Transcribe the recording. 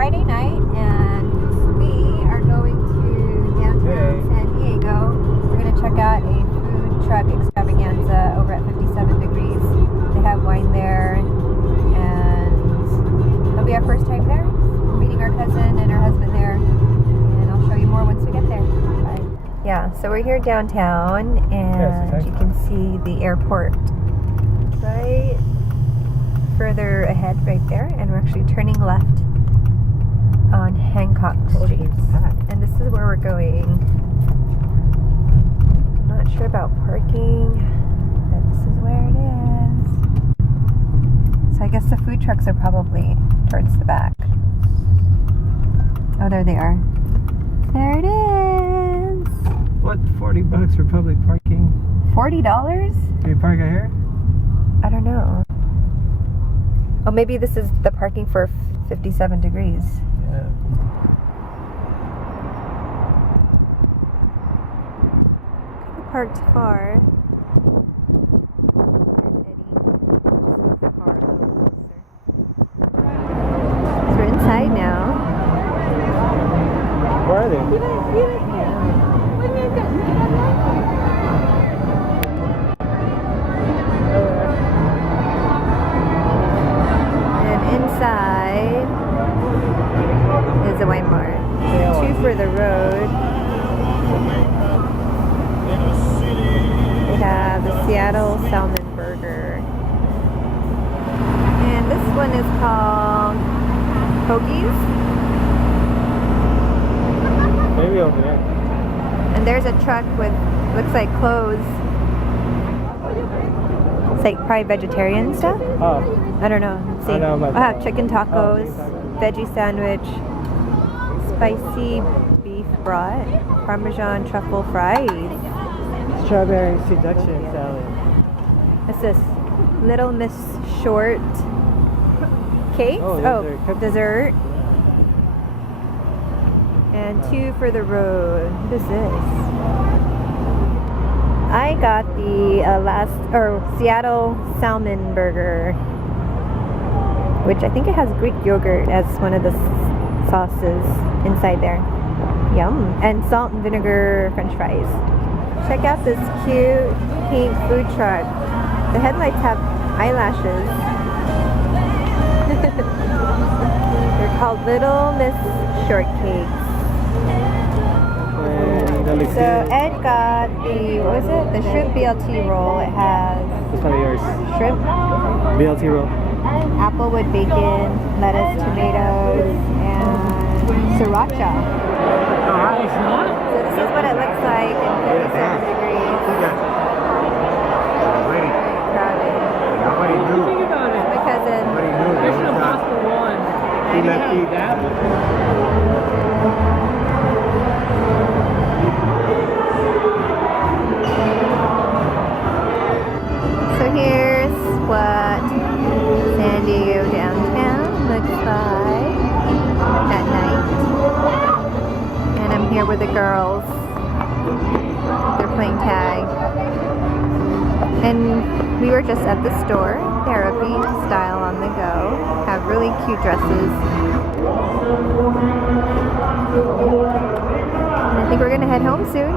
Friday night, and we are going to downtown San Diego. We're going to check out a food truck extravaganza over at 57 Degrees. They have wine there, and it'll be our first time there. We're meeting our cousin and her husband there, and I'll show you more once we get there. Bye. Yeah, so we're here downtown, and you can see the airport right further ahead right there, and we're actually turning left on Hancock Street, and this is where we're going. I'm not sure about parking, but this is where it is. So I guess the food trucks are probably towards the back. Oh, there they are. There it is. What, $40 for public parking? $40? Can you park out here? I don't know. Oh, maybe this is the parking for 57 Degrees. Yeah. Parked far. There's Eddie. Just move the car a little closer. So we're inside now. Where are they? And inside is a wine bar. Two for the road. We have the Seattle Salmon Burger. And this one is called Hoagie's. Maybe over there. And there's a truck with, looks like clothes. It's like probably vegetarian stuff. Oh. I don't know. Let's see. I know We'll about have chicken tacos, veggie sandwich, spicy beef brat, Parmesan truffle fries. Strawberry seduction salad. What's this? Little Miss Short cakes? Oh, dessert. And two for the road. What is this? I got the Seattle Salmon Burger, which I think it has Greek yogurt as one of the sauces inside there. Yum. And salt and vinegar French fries. Check out this cute pink food truck. The headlights have eyelashes. They're called Little Miss Shortcakes. So Ed got the, what was it? The shrimp BLT roll. It has It's probably yours. shrimp, BLT roll. applewood bacon, lettuce, tomatoes, and sriracha. So this is what it looks like in 57 degrees. Very crowded. My cousin. Mission Impossible 1. He left eat that. So here's what San Diego downtown looks like at night. And I'm here with the girls. They're playing tag. And we were just at the store, Therapy, Style on the Go. Have really cute dresses. And I think we're gonna head home soon.